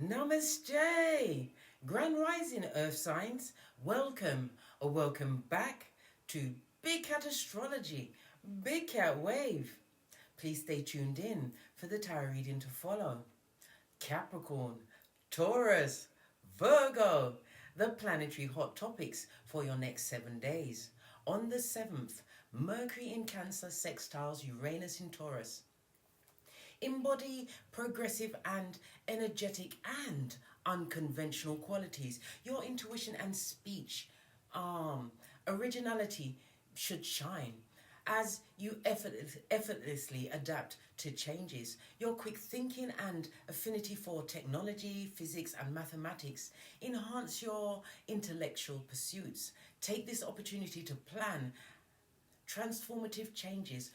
Namaste! Grand Rising Earth Signs, welcome or welcome back to Big Cat Astrology, Big Cat Wave. Please stay tuned in for the tarot reading to follow. Capricorn, Taurus, Virgo, the planetary hot topics for your next 7 days. On the 7th, Mercury in Cancer sextiles Uranus in Taurus. Embody progressive and energetic and unconventional qualities. Your intuition and speech, originality should shine as you effortlessly adapt to changes. Your quick thinking and affinity for technology, physics and mathematics enhance your intellectual pursuits. Take this opportunity to plan transformative changes,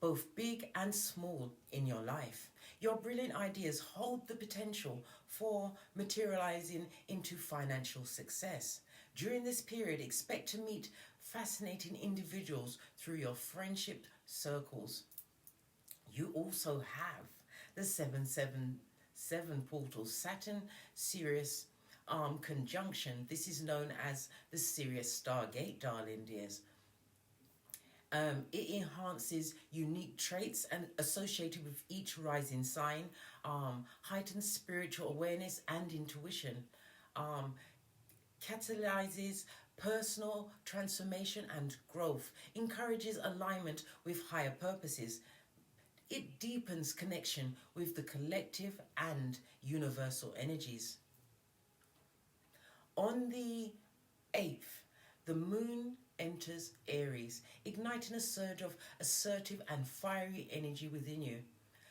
both big and small, in your life. Your brilliant ideas hold the potential for materializing into financial success. During this period, expect to meet fascinating individuals through your friendship circles. You also have the 777 portal Saturn Sirius conjunction. This is known as the Sirius Stargate, darling dears. It enhances unique traits and associated with each rising sign, heightens spiritual awareness and intuition, catalyzes personal transformation and growth, encourages alignment with higher purposes. It deepens connection with the collective and universal energies. On the 8th, the moon enters Aries, igniting a surge of assertive and fiery energy within you.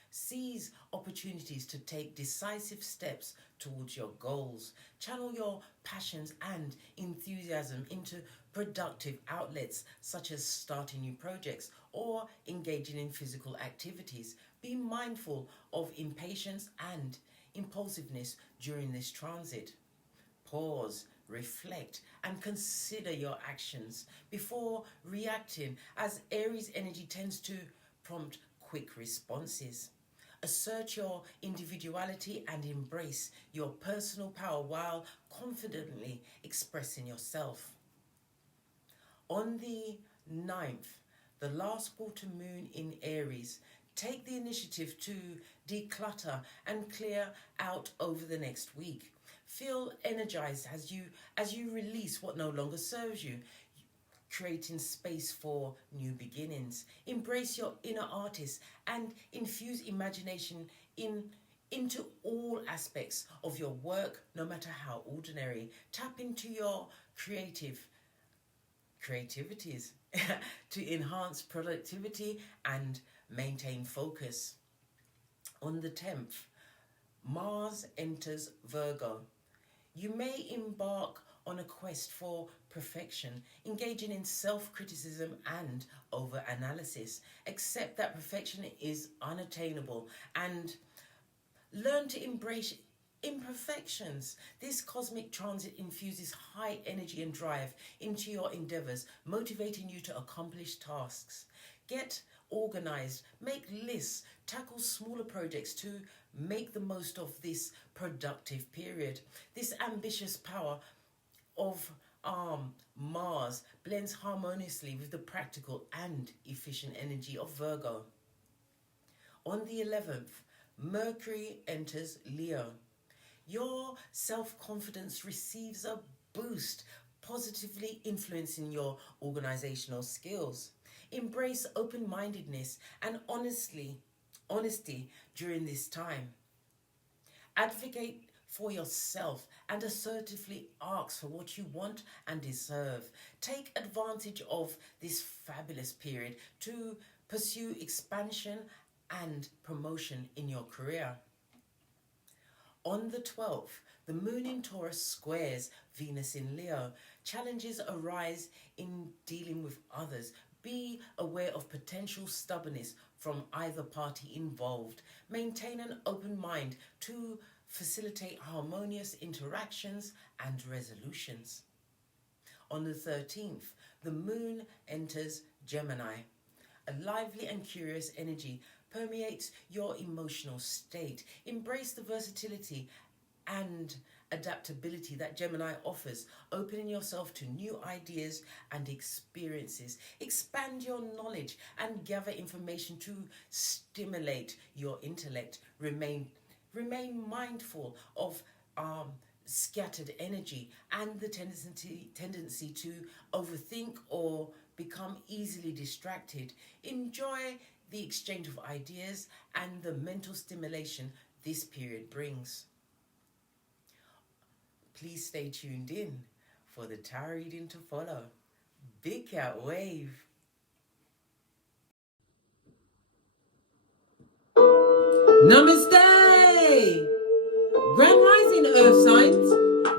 Seize opportunities to take decisive steps towards your goals. Channel your passions and enthusiasm into productive outlets such as starting new projects or engaging in physical activities. Be mindful of impatience and impulsiveness during this transit. Pause, reflect, and consider your actions before reacting, as Aries energy tends to prompt quick responses. Assert your individuality and embrace your personal power while confidently expressing yourself. On the 9th, the last quarter moon in Aries, take the initiative to declutter and clear out over the next week. Feel energized as you release what no longer serves you, creating space for new beginnings. Embrace your inner artist and infuse imagination into all aspects of your work, no matter how ordinary. Tap into your creativities to enhance productivity and maintain focus. On the 10th, Mars enters Virgo. You may embark on a quest for perfection, engaging in self-criticism and over-analysis. Accept that perfection is unattainable and learn to embrace imperfections. This cosmic transit infuses high energy and drive into your endeavors, motivating you to accomplish tasks. Get organized, make lists, tackle smaller projects to make the most of this productive period. This ambitious power of Mars blends harmoniously with the practical and efficient energy of Virgo. On the 11th, Mercury enters Leo. Your self-confidence receives a boost, positively influencing your organizational skills. Embrace open-mindedness and honesty during this time. Advocate for yourself and assertively ask for what you want and deserve. Take advantage of this fabulous period to pursue expansion and promotion in your career. On the 12th, the moon in Taurus squares Venus in Leo. Challenges arise in dealing with others. Be aware of potential stubbornness from either party involved. Maintain an open mind to facilitate harmonious interactions and resolutions. On the 13th, the moon enters Gemini. A lively and curious energy permeates your emotional state. Embrace the versatility and adaptability that Gemini offers, opening yourself to new ideas and experiences. Expand your knowledge and gather information to stimulate your intellect. Remain mindful of scattered energy and the tendency to overthink or become easily distracted. Enjoy the exchange of ideas and the mental stimulation this period brings. Please stay tuned in for the tarot reading to follow. Big cat wave. Namaste! Grand Rising Earth Signs,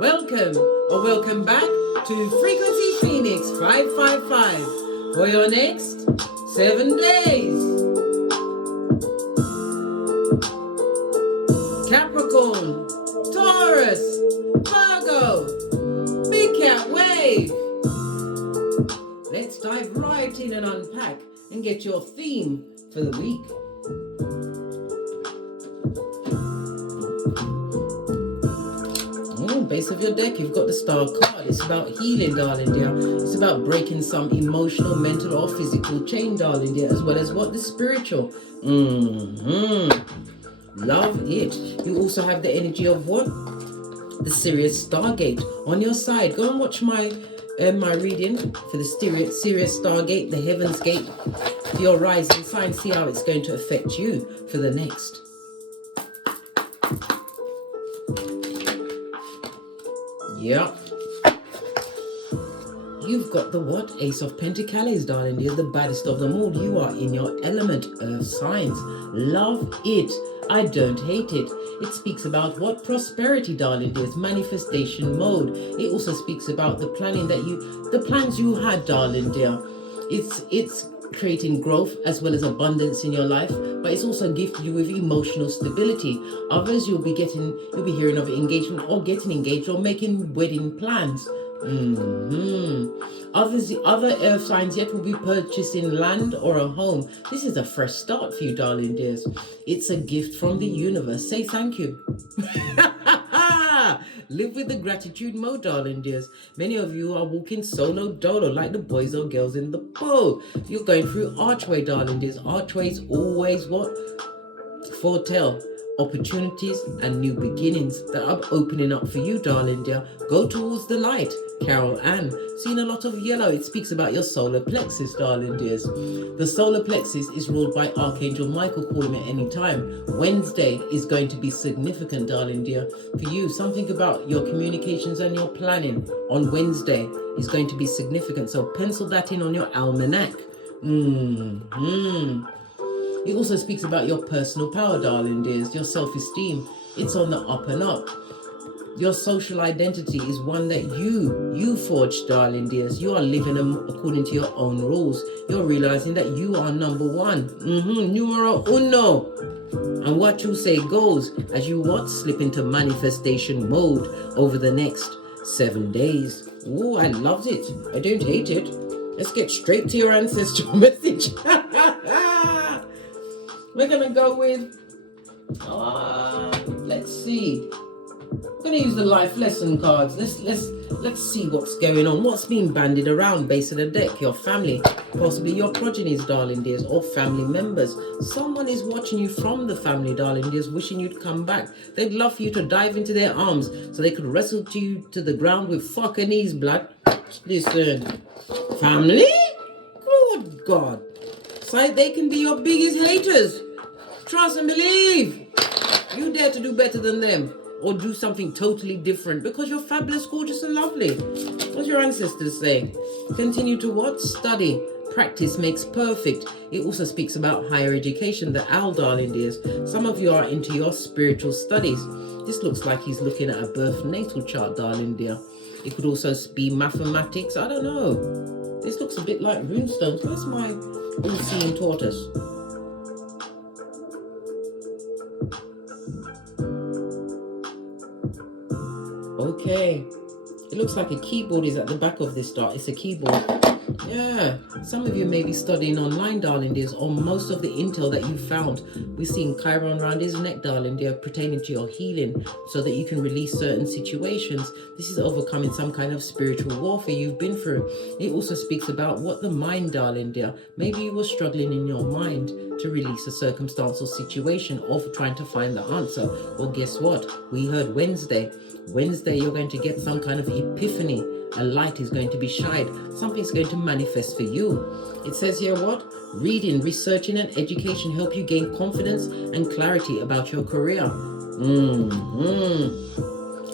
welcome back to Frequency Phoenix 555 for your next 7 days. Capricorn, Taurus, Virgo, Big Cat Wave. Let's dive right in and unpack and get your theme for the week. Base of your deck, you've got the Star card. It's about healing, darling dear. It's about breaking some emotional, mental or physical chain, darling dear, as well as what? The spiritual. Love it. You also have the energy of what? The Sirius Stargate on your side. Go and watch my reading for the Sirius Stargate, the Heaven's Gate, for your rising sign. See how it's going to affect you for the next. Yep. You've got the what? Ace of Pentacles, darling. You're the baddest of them all. You are in your element, Earth signs. Love it. I don't hate it. It speaks about what? Prosperity, darling. There's manifestation mode. It also speaks about the plans you had, darling dear. It's creating growth as well as abundance in your life, but it's also gifted you with emotional stability. Others you'll be hearing of engagement or getting engaged or making wedding plans. Other earth signs yet will be purchasing land or a home. This is a fresh start for you, darling dears. It's a gift from the universe. Say thank you. Live with the gratitude mode, darling dears. Many of you are walking solo dolo like the boys or girls in the pool. You're going through archway, darling dears. Archways always what? Foretell opportunities and new beginnings that are opening up for you, darling dear. Go towards the light. Carol Ann, seeing a lot of yellow. It speaks about your solar plexus, darling dears. The solar plexus is ruled by Archangel Michael. Call him at any time. Wednesday is going to be significant, darling dear, for you. Something about your communications and your planning on Wednesday is going to be significant. So pencil that in on your almanac. It also speaks about your personal power, darling dears. Your self-esteem. It's on the up and up. Your social identity is one that you forged, darling dears. You are living according to your own rules. You're realizing that you are number one. Numero uno. And what you say goes as you slip into manifestation mode over the next 7 days. Oh, I loved it. I don't hate it. Let's get straight to your ancestral message. We're gonna go with, let's see. I'm going to use the life lesson cards. Let's see what's going on. What's being bandied around base of the deck? Your family, possibly your progenies, darling dears, or family members. Someone is watching you from the family, darling dears, wishing you'd come back. They'd love for you to dive into their arms so they could wrestle you to the ground with fucking knees, blood. Listen, family? Good God. So they can be your biggest haters. Trust and believe. You dare to do better than them. Or do something totally different because you're fabulous, gorgeous and lovely. What's your ancestors saying? Continue to what? Study. Practice makes perfect. It also speaks about higher education, the owl, darling dears. Some of you are into your spiritual studies. This looks like he's looking at a birth natal chart, darling dear. It could also be mathematics. I don't know. This looks a bit like runestones. Where's my all-seeing tortoise? Okay, it looks like a keyboard is at the back of this dart. It's a keyboard. Yeah, some of you may be studying online, darling dears, or most of the intel that you found. We're seeing Chiron around his neck, darling dear, pertaining to your healing so that you can release certain situations. This is overcoming some kind of spiritual warfare you've been through. It also speaks about what the mind, darling dear. Maybe you were struggling in your mind to release a circumstance or situation, or for trying to find the answer. Well, guess what? We heard Wednesday. Wednesday, you're going to get some kind of epiphany. A light is going to be shined. Something's going to manifest for you. It says here what? Reading, researching, and education help you gain confidence and clarity about your career.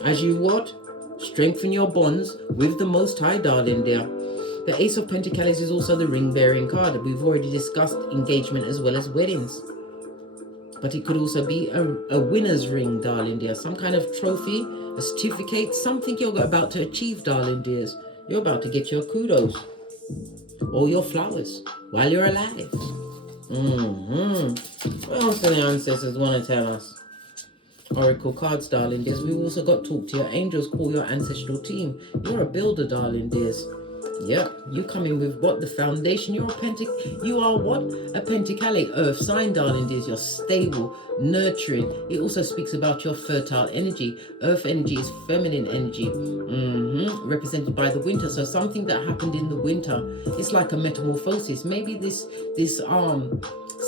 As you what? Strengthen your bonds with the Most High, darling dear. The Ace of Pentacles is also the ring-bearing card. We've already discussed engagement as well as weddings. But it could also be a winner's ring, darling dear. Some kind of trophy, a certificate, something you're about to achieve, darling dears. You're about to get your kudos or your flowers while you're alive. What else do the ancestors want to tell us? Oracle cards, darling dears. We've also got talk to your angels, call your ancestral team. You're a builder, darling dears. Yep, you come in with what? The foundation. You are what? A Pentacale earth sign, darling dears. You're stable, nurturing. It also speaks about your fertile energy. Earth energy is feminine energy, represented by the winter. So something that happened in the winter, it's like a metamorphosis. Maybe this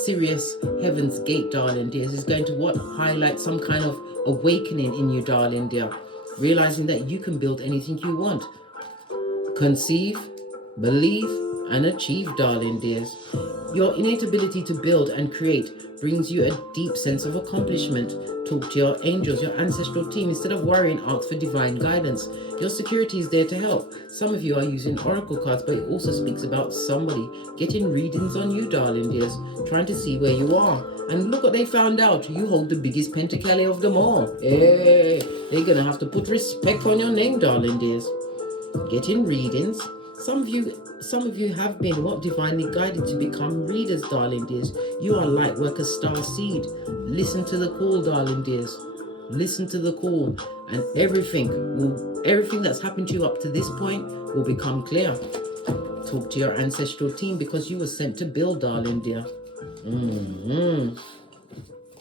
Sirius Heaven's Gate, darling dears, is going to what? Highlight some kind of awakening in you, darling dear. Realizing that you can build anything you want. Conceive, believe, and achieve, darling dears. Your innate ability to build and create brings you a deep sense of accomplishment. Talk to your angels, your ancestral team. Instead of worrying, ask for divine guidance. Your security is there to help. Some of you are using oracle cards, but it also speaks about somebody getting readings on you, darling dears, trying to see where you are. And look what they found out. You hold the biggest pentacale of them all. Hey, they're going to have to put respect on your name, darling dears. Getting readings. Some of you have been what? Divinely guided to become readers, darling dears. You are lightworker star seed. Listen to the call, darling dears. Listen to the call, and everything that's happened to you up to this point will become clear. Talk to your ancestral team because you were sent to build, darling dear.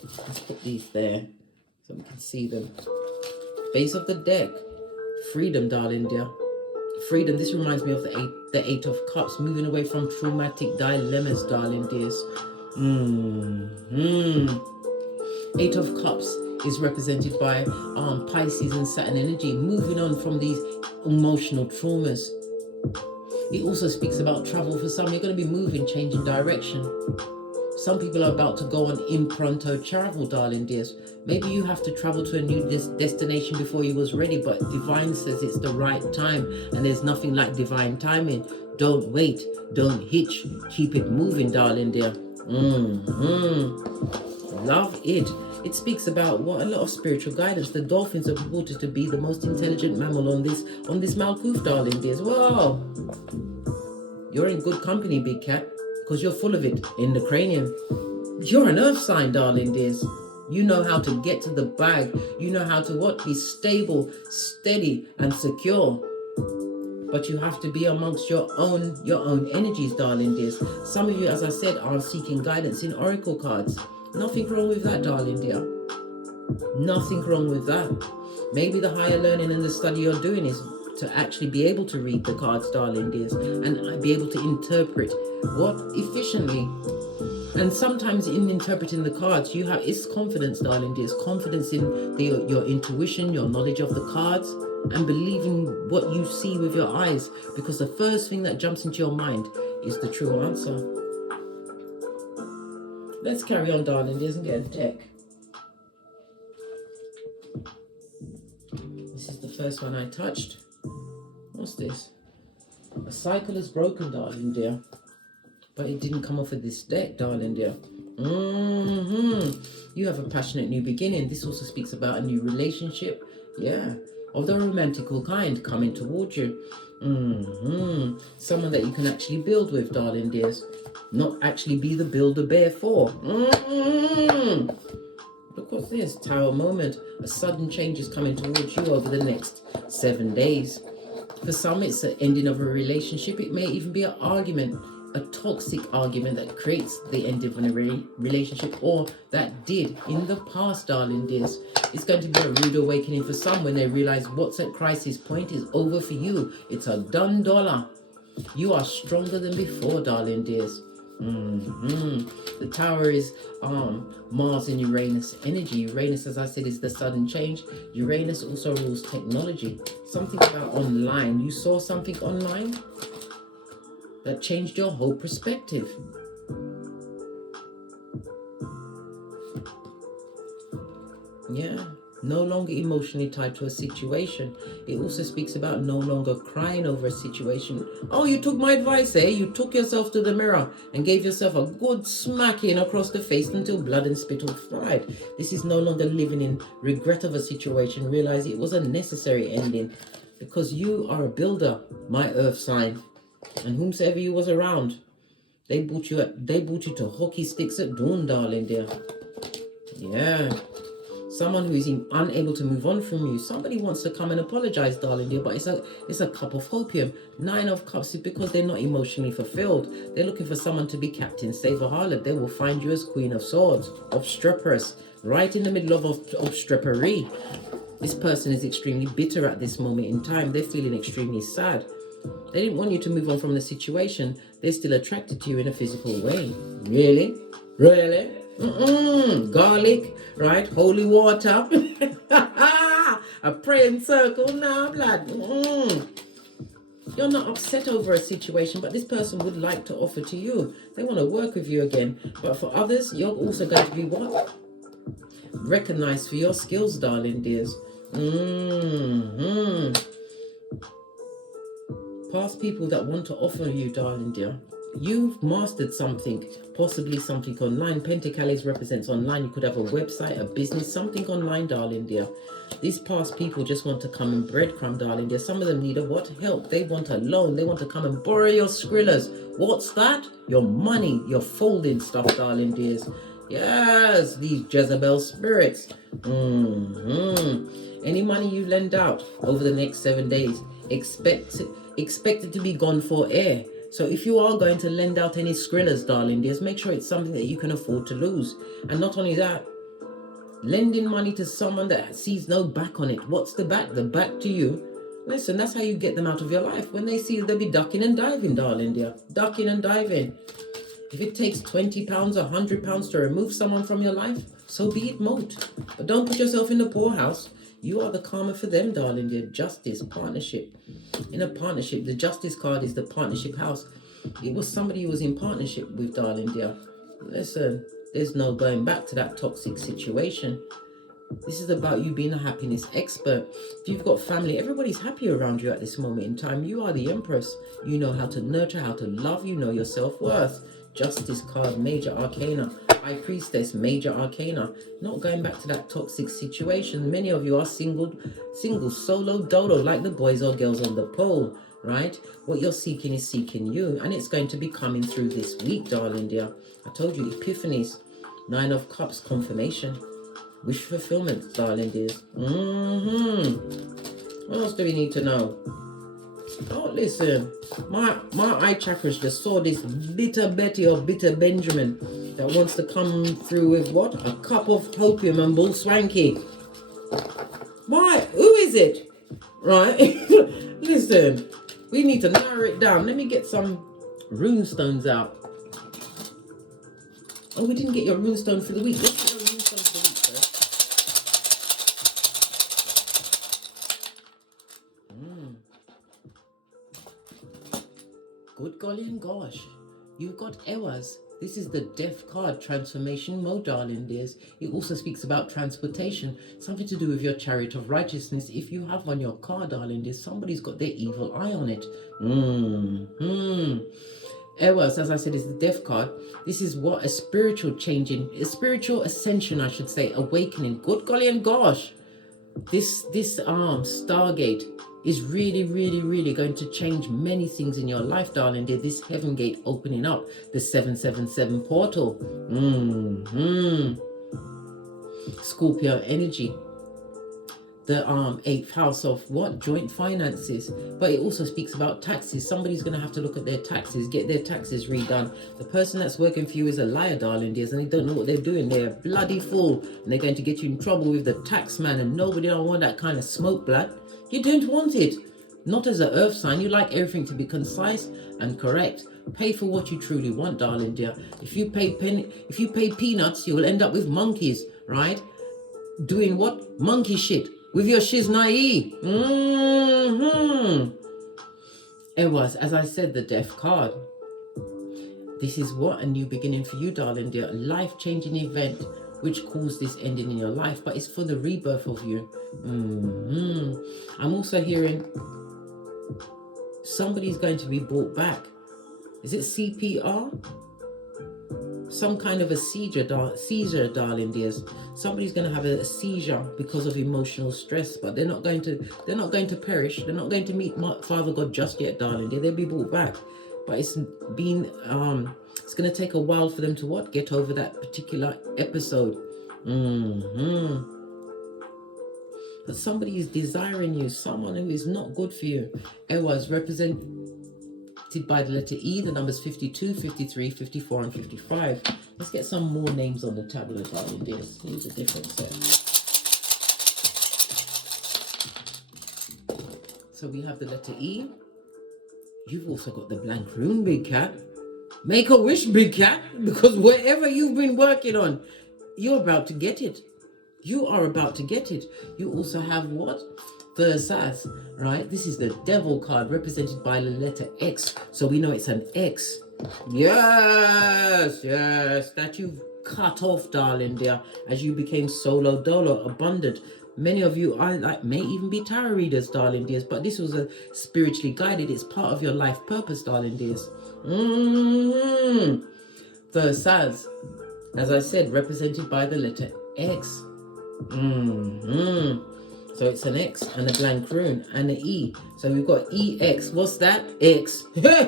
Let's put these there so we can see them. Base of the deck. Freedom, darling dear. Freedom. This reminds me of the Eight of Cups, moving away from traumatic dilemmas, darling dears. Eight of Cups is represented by Pisces and Saturn energy, moving on from these emotional traumas. It also speaks about travel for some. You're going to be moving, changing direction. Some people are about to go on impronto travel, darling dears. Maybe you have to travel to a new destination before you was ready, but divine says it's the right time, and there's nothing like divine timing. Don't wait, don't hitch, keep it moving, darling dear. Love it. It speaks about what? A lot of spiritual guidance. The dolphins are reported to be the most intelligent mammal on this Malkuth, darling dears. Whoa! You're in good company, big cat, because you're full of it in the cranium. You're an earth sign, darling dears. You know how to get to the bag. You know how to what? Be stable, steady, and secure. But you have to be amongst your own energies, darling dears. Some of you, as I said, are seeking guidance in oracle cards. Nothing wrong with that, darling dear. Nothing wrong with that. Maybe the higher learning and the study you're doing is to actually be able to read the cards, darling dears, and be able to interpret what? Efficiently. And sometimes in interpreting the cards, it's confidence, darling dears. Confidence in your intuition, your knowledge of the cards, and believing what you see with your eyes. Because the first thing that jumps into your mind is the true answer. Let's carry on, darling dears, and get a deck. This is the first one I touched. What's this? A cycle is broken, darling dear. But it didn't come off of this deck, darling dear. You have a passionate new beginning. This also speaks about a new relationship. Yeah. Of the romantical kind coming towards you. Someone that you can actually build with, darling dears. Not actually be the builder-bear for. Look what's this. Tower moment. A sudden change is coming towards you over the next 7 days. For some, it's the ending of a relationship. It may even be an argument, a toxic argument that creates the end of a relationship, or that did in the past, darling dears. It's going to be a rude awakening for some when they realize what's at crisis point is over for you. It's a done dollar. You are stronger than before, darling dears. The Tower is Mars and Uranus energy. Uranus, as I said, is the sudden change. Uranus also rules technology. Something about online. You saw something online that changed your whole perspective. Yeah. No longer emotionally tied to a situation. It also speaks about no longer crying over a situation. Oh, you took my advice, eh? You took yourself to the mirror and gave yourself a good smacking across the face until blood and spittle fried. This is no longer living in regret of a situation. Realize it was a necessary ending because you are a builder, my earth sign. And whomsoever you was around, they brought you to hockey sticks at dawn, darling dear. Yeah. Someone who is unable to move on from you. Somebody wants to come and apologize, darling dear, but it's a cup of opium. 9 of Cups is because they're not emotionally fulfilled. They're looking for someone to be captain, save a harlot. They will find you as Queen of Swords, obstreperous, right in the middle of obstrepery. This person is extremely bitter at this moment in time. They're feeling extremely sad. They didn't want you to move on from the situation. They're still attracted to you in a physical way. Really? Really? Garlic, right? Holy water. A praying circle now, blood. You're not upset over a situation, but this person would like to offer to you. They want to work with you again. But for others, you're also going to be what? Recognized for your skills, darling dears. Past people that want to offer you, darling dear. You've mastered something, possibly something online. Pentacles represents online. You could have a website, a business, something online, darling dear. These past people just want to come and breadcrumb, darling dear. Some of them need a what? Help. They want a loan. They want to come and borrow your skrillers. What's that? Your money, your folding stuff, darling dears. Yes, these Jezebel spirits. Any money you lend out over the next 7 days, expect it to be gone for air. So if you are going to lend out any skrillers, darling dears, make sure it's something that you can afford to lose. And not only that, lending money to someone that sees no back on it. What's the back? The back to you. Listen, that's how you get them out of your life. When they see you, they'll be ducking and diving, darling dear. Ducking and diving. If it takes £20 or £100 to remove someone from your life, so be it, moat. But don't put yourself in the poorhouse. You are the karma for them, darling dear. Justice, partnership. In a partnership, the justice card is the partnership house. It was somebody you was in partnership with, darling dear. Listen, there's no going back to that toxic situation. This is about you being a happiness expert. If you've got family, everybody's happy around you at this moment in time. You are the empress. You know how to nurture, how to love. You know your self-worth. Justice card, major arcana. High Priestess, major arcana. Not going back to that toxic situation. Many of you are single, solo, dolo, like the boys or girls on the pole, right? What you're seeking is seeking you, and it's going to be coming through this week, darling dear. I told you, epiphanies. 9 of Cups, confirmation. Wish fulfillment, darling dears. What else do we need to know? Oh, listen, my eye chakras just saw this bitter Betty or bitter Benjamin that wants to come through with what? A cup of opium and bull swanky. Why? Who is it? Right? Listen, we need to narrow it down. Let me get some rune stones out. Oh, we didn't get your rune stone for the week. Let's get your rune stone for the week first. Good golly and gosh, you've got Ewas. This is the death card, transformation mode, darling dears. It also speaks about transportation, something to do with your chariot of righteousness. If you have on your car, darling dears, somebody's got their evil eye on it. Ewas, as I said, is the death card. This is what a spiritual changing, a spiritual ascension, I should say, awakening. Good golly and gosh, this Stargate is really going to change many things in your life, darling dear. This heaven gate opening up, the 777 portal. Scorpio energy. the 8th house of what? Joint finances. But it also speaks about taxes. Somebody's going to have to look at their taxes, get their taxes redone. The person that's working for you is a liar, darling dears, and they don't know what they're doing. They're a bloody fool, and they're going to get you in trouble with the tax man, and nobody don't want that kind of smoke, blood. You don't want it. Not as an earth sign. You like everything to be concise and correct. Pay for what you truly want, darling dear. If you pay peanuts, you will end up with monkeys, right? Doing what? Monkey shit. With your shiznai. It was, as I said, the death card. This is what? A new beginning for you, darling dear. A life-changing event which caused this ending in your life, but it's for the rebirth of you. I'm also hearing somebody's going to be brought back. Is it CPR? Some kind of a seizure, darling dears. Somebody's going to have a seizure because of emotional stress, but they're not going to perish. They're not going to meet Father God just yet, darling dear. They'll be brought back, but it's going to take a while for them to what? Get over that particular episode. But somebody is desiring you, someone who is not good for you. It was represented by the letter E, the numbers 52, 53, 54, and 55. Let's get some more names on the tablet, darling dears. Here's a different set. So we have the letter E. You've also got the blank rune, big cat. Make a wish, big cat, because whatever you've been working on, you're about to get it. You are about to get it. You also have what? The Sass, right? This is the devil card represented by the letter X. So we know it's an X. Yes, that you've cut off, darling dear, as you became solo dolo, abundant. Many of you may even be tarot readers, darling dears, but this was a spiritually guided. It's part of your life purpose, darling dears. The Sass, as I said, represented by the letter X. So it's an X and a blank rune and an E. So we've got EX. What's that? X. The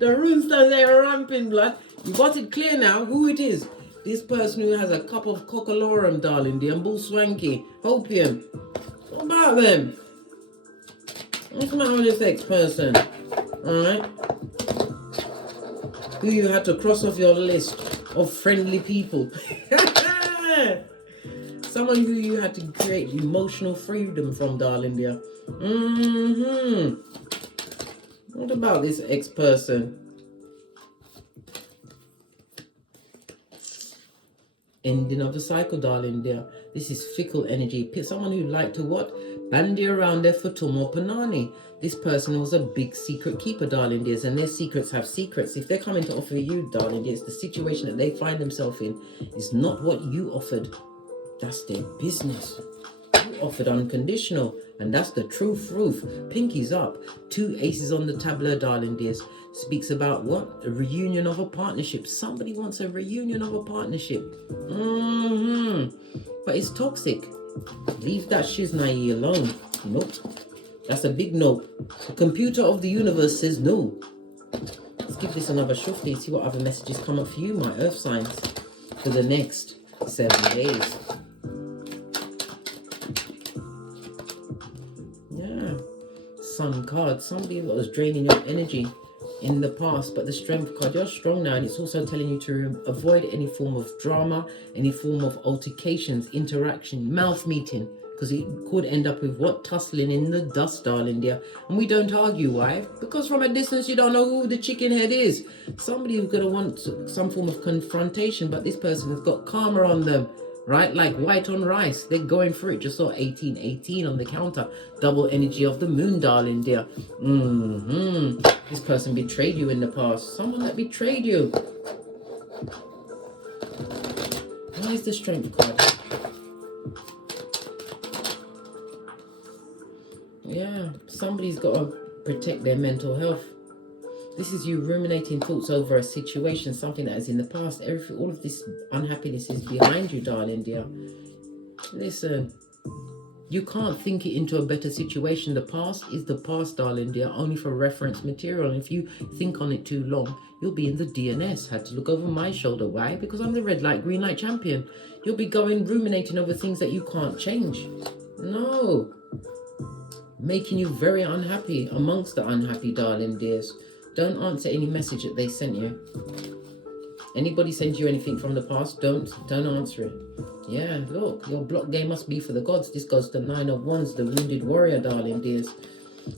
rune stands there ramping, blood. You got it clear now who it is. This person who has a cup of cockalorum, darling dear, and bull swanky, opium. What about them? What's the matter with this X person? Alright? Who you had to cross off your list of friendly people. Someone who you had to create emotional freedom from, darling dear. What about this ex-person? Ending of the cycle, darling dear. This is fickle energy. Someone who liked to what? Bandy around their futum or panani. This person was a big secret keeper, darling dears, and their secrets have secrets. If they're coming to offer you, darling dears, the situation that they find themselves in is not what you offered. That's their business. You offered unconditional, and that's the truth. Pinkies up. 2 aces on the tableau, darling dears. Speaks about what? A reunion of a partnership. Somebody wants a reunion of a partnership. But it's toxic. Leave that shiznai alone. Nope. That's a big no. The computer of the universe says no. Let's give this another shufti. See what other messages come up for you, my earth signs, for the next 7 days. Sun card. Somebody that was draining your energy in the past, but the strength card, you're strong now, and it's also telling you to avoid any form of drama, any form of altercations, interaction, mouth meeting, because it could end up with what? Tussling in the dust, darling dear. And we don't argue. Why? Because from a distance you don't know who the chicken head is. Somebody who's going to want some form of confrontation, but this person has got karma on them. Right, like white on rice. They're going for it. Just saw 1818 on the counter. Double energy of the moon, darling dear. This person betrayed you in the past. Someone that betrayed you. Why is the strength card? Yeah, somebody's got to protect their mental health. This is you ruminating thoughts over a situation, something that is in the past. All of this unhappiness is behind you, darling dear. Listen, You can't think it into a better situation. The past is the past, darling dear, only for reference material. And if you think on it too long, you'll be in the DNS. Had to look over my shoulder. Why? Because I'm the red light, green light champion. You'll be going ruminating over things that you can't change. No. Making you very unhappy amongst the unhappy, darling dears. Don't answer any message that they sent you. Anybody sends you anything from the past, don't answer it. Yeah, look, your block game must be for the gods. This goes to 9 of Wands, the wounded warrior, darling dears.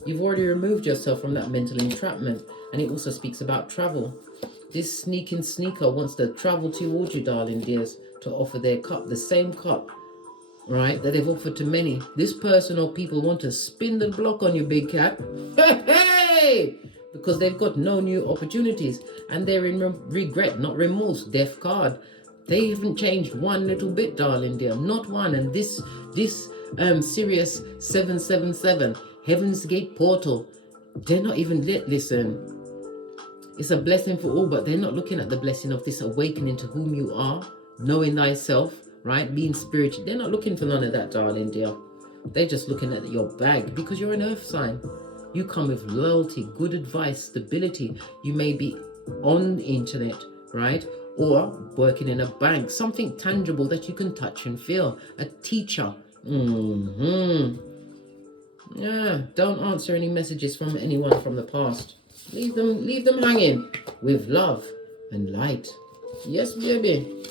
You've already removed yourself from that mental entrapment, and it also speaks about travel. This sneaking sneaker wants to travel towards you, darling dears, to offer their cup, the same cup, right, that they've offered to many. This person or people want to spin the block on you, big cat. Hey! Because they've got no new opportunities, and they're in regret, not remorse. Death card. They haven't changed one little bit, darling dear, not one. And this Sirius 777, Heaven's Gate portal, they're not even lit. Listen, it's a blessing for all, but they're not looking at the blessing of this awakening to whom you are, knowing thyself, right, being spiritual. They're not looking for none of that, darling dear. They're just looking at your bag, because you're an earth sign. You come with loyalty, good advice, stability. You may be on the internet, right? Or working in a bank, something tangible that you can touch and feel. A teacher. Yeah, don't answer any messages from anyone from the past. Leave them hanging with love and light. Yes, baby.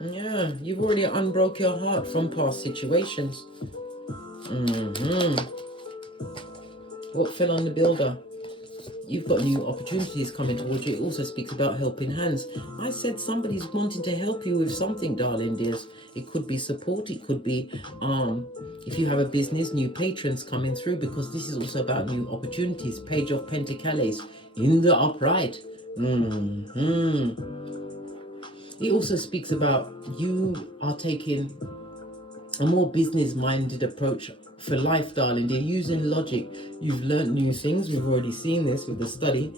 Yeah, you've already unbroke your heart from past situations. What fell on the builder? You've got new opportunities coming towards you. It also speaks about helping hands. I said somebody's wanting to help you with something, darling dears. It could be support. It could be, if you have a business, new patrons coming through, because this is also about new opportunities. Page of Pentacles in the upright. It also speaks about you are taking a more business-minded approach for life, darling. They're using logic. You've learned new things. We've already seen this with the study.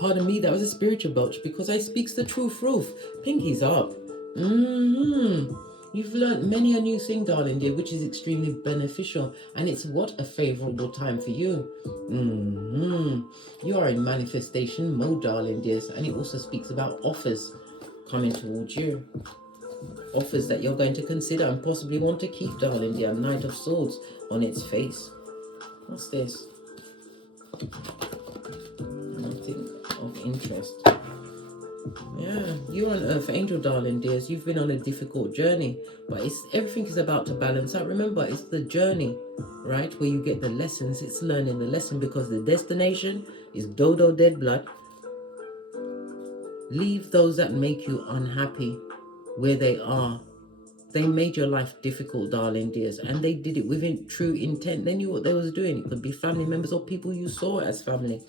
Pardon me, that was a spiritual belch, because I speaks the truth, Ruth. Pinky's up. You've learned many a new thing, darling dear, which is extremely beneficial. And it's what a favorable time for you. You are in manifestation mode, darling dears. And it also speaks about offers coming towards you. Offers that you're going to consider and possibly want to keep, darling dear. Knight of Swords on its face. What's this? Nothing of interest. Yeah, you're an earth angel, darling dears. You've been on a difficult journey, but everything is about to balance out. Remember, it's the journey, right, where you get the lessons. It's learning the lesson, because the destination is dodo dead blood. Leave those that make you unhappy where they are. They made your life difficult, darling dears, and they did it with true intent. They knew what they was doing. It could be family members or people you saw as family.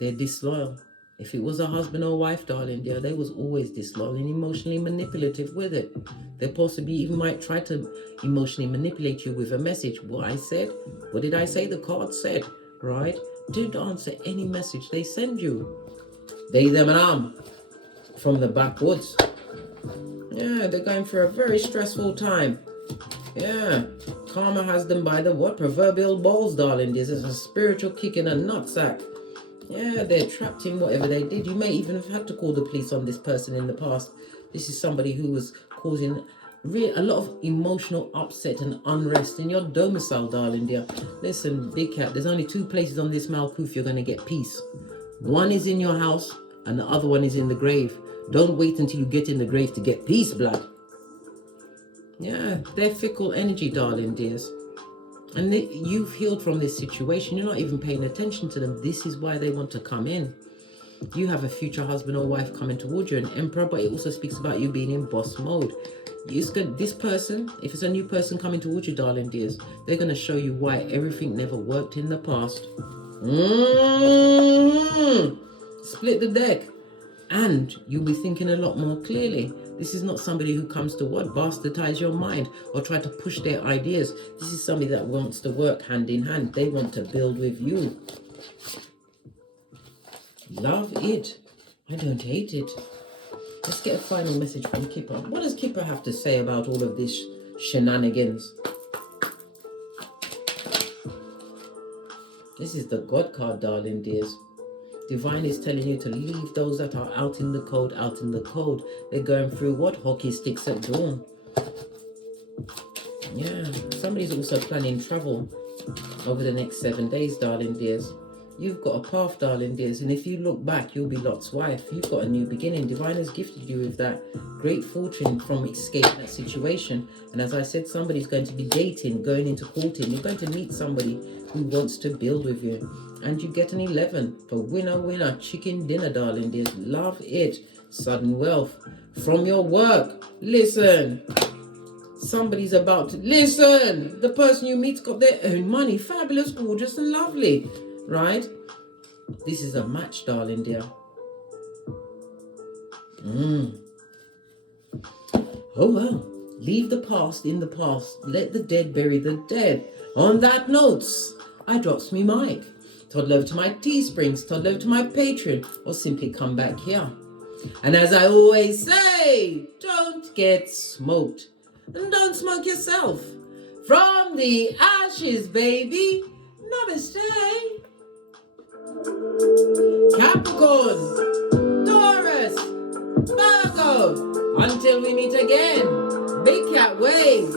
They're disloyal. If it was a husband or wife, darling dear, they was always disloyal and emotionally manipulative with it. They possibly even might try to emotionally manipulate you with a message. What I said? What did I say? The card said, right? Don't answer any message they send you. They, them, and from the backwoods. Yeah, they're going through a very stressful time. Yeah, karma has them by the what? Proverbial balls, darling. This is a spiritual kick in a nutsack. Yeah, they're trapped in whatever they did. You may even have had to call the police on this person in the past. This is somebody who was causing a lot of emotional upset and unrest in your domicile, darling dear. Listen, big cat, there's only 2 places on this Malkuth you're going to get peace. One is in your house, and the other one is in the grave. Don't wait until you get in the grave to get peace, blood. Yeah, they're fickle energy, darling dears. And you've healed from this situation. You're not even paying attention to them. This is why they want to come in. You have a future husband or wife coming towards you, an emperor, but it also speaks about you being in boss mode. This person, if it's a new person coming towards you, darling dears, they're going to show you why everything never worked in the past. Split the deck. And you'll be thinking a lot more clearly. This is not somebody who comes to what? Bastardize your mind or try to push their ideas. This is somebody that wants to work hand in hand. They want to build with you. Love it. I don't hate it. Let's get a final message from Kipper. What does Kipper have to say about all of this shenanigans? This is the God card, darling dears. Divine is telling you to leave those that are out in the cold, out in the cold. They're going through what? Hockey sticks at dawn. Yeah, somebody's also planning travel over the next 7 days, darling dears. You've got a path, darling dears, and if you look back, you'll be Lot's wife. You've got a new beginning. Divine has gifted you with that great fortune from escaping that situation. And as I said, somebody's going to be dating, going into courting. You're going to meet somebody who wants to build with you. And you get an 11 for winner, winner, chicken dinner, darling dears. Love it. Sudden wealth from your work. Listen. Somebody's about to... Listen. The person you meet's got their own money. Fabulous, gorgeous, and lovely. Right? This is a match, darling dear. Oh well. Leave the past in the past. Let the dead bury the dead. On that note, I drops me mic. Toddle over to my Teesprings, toddle over to my Patreon, or simply come back here. And as I always say, don't get smoked. And don't smoke yourself. From the ashes, baby. Namaste. Capricorn, Taurus, Virgo, until we meet again, big cat wave.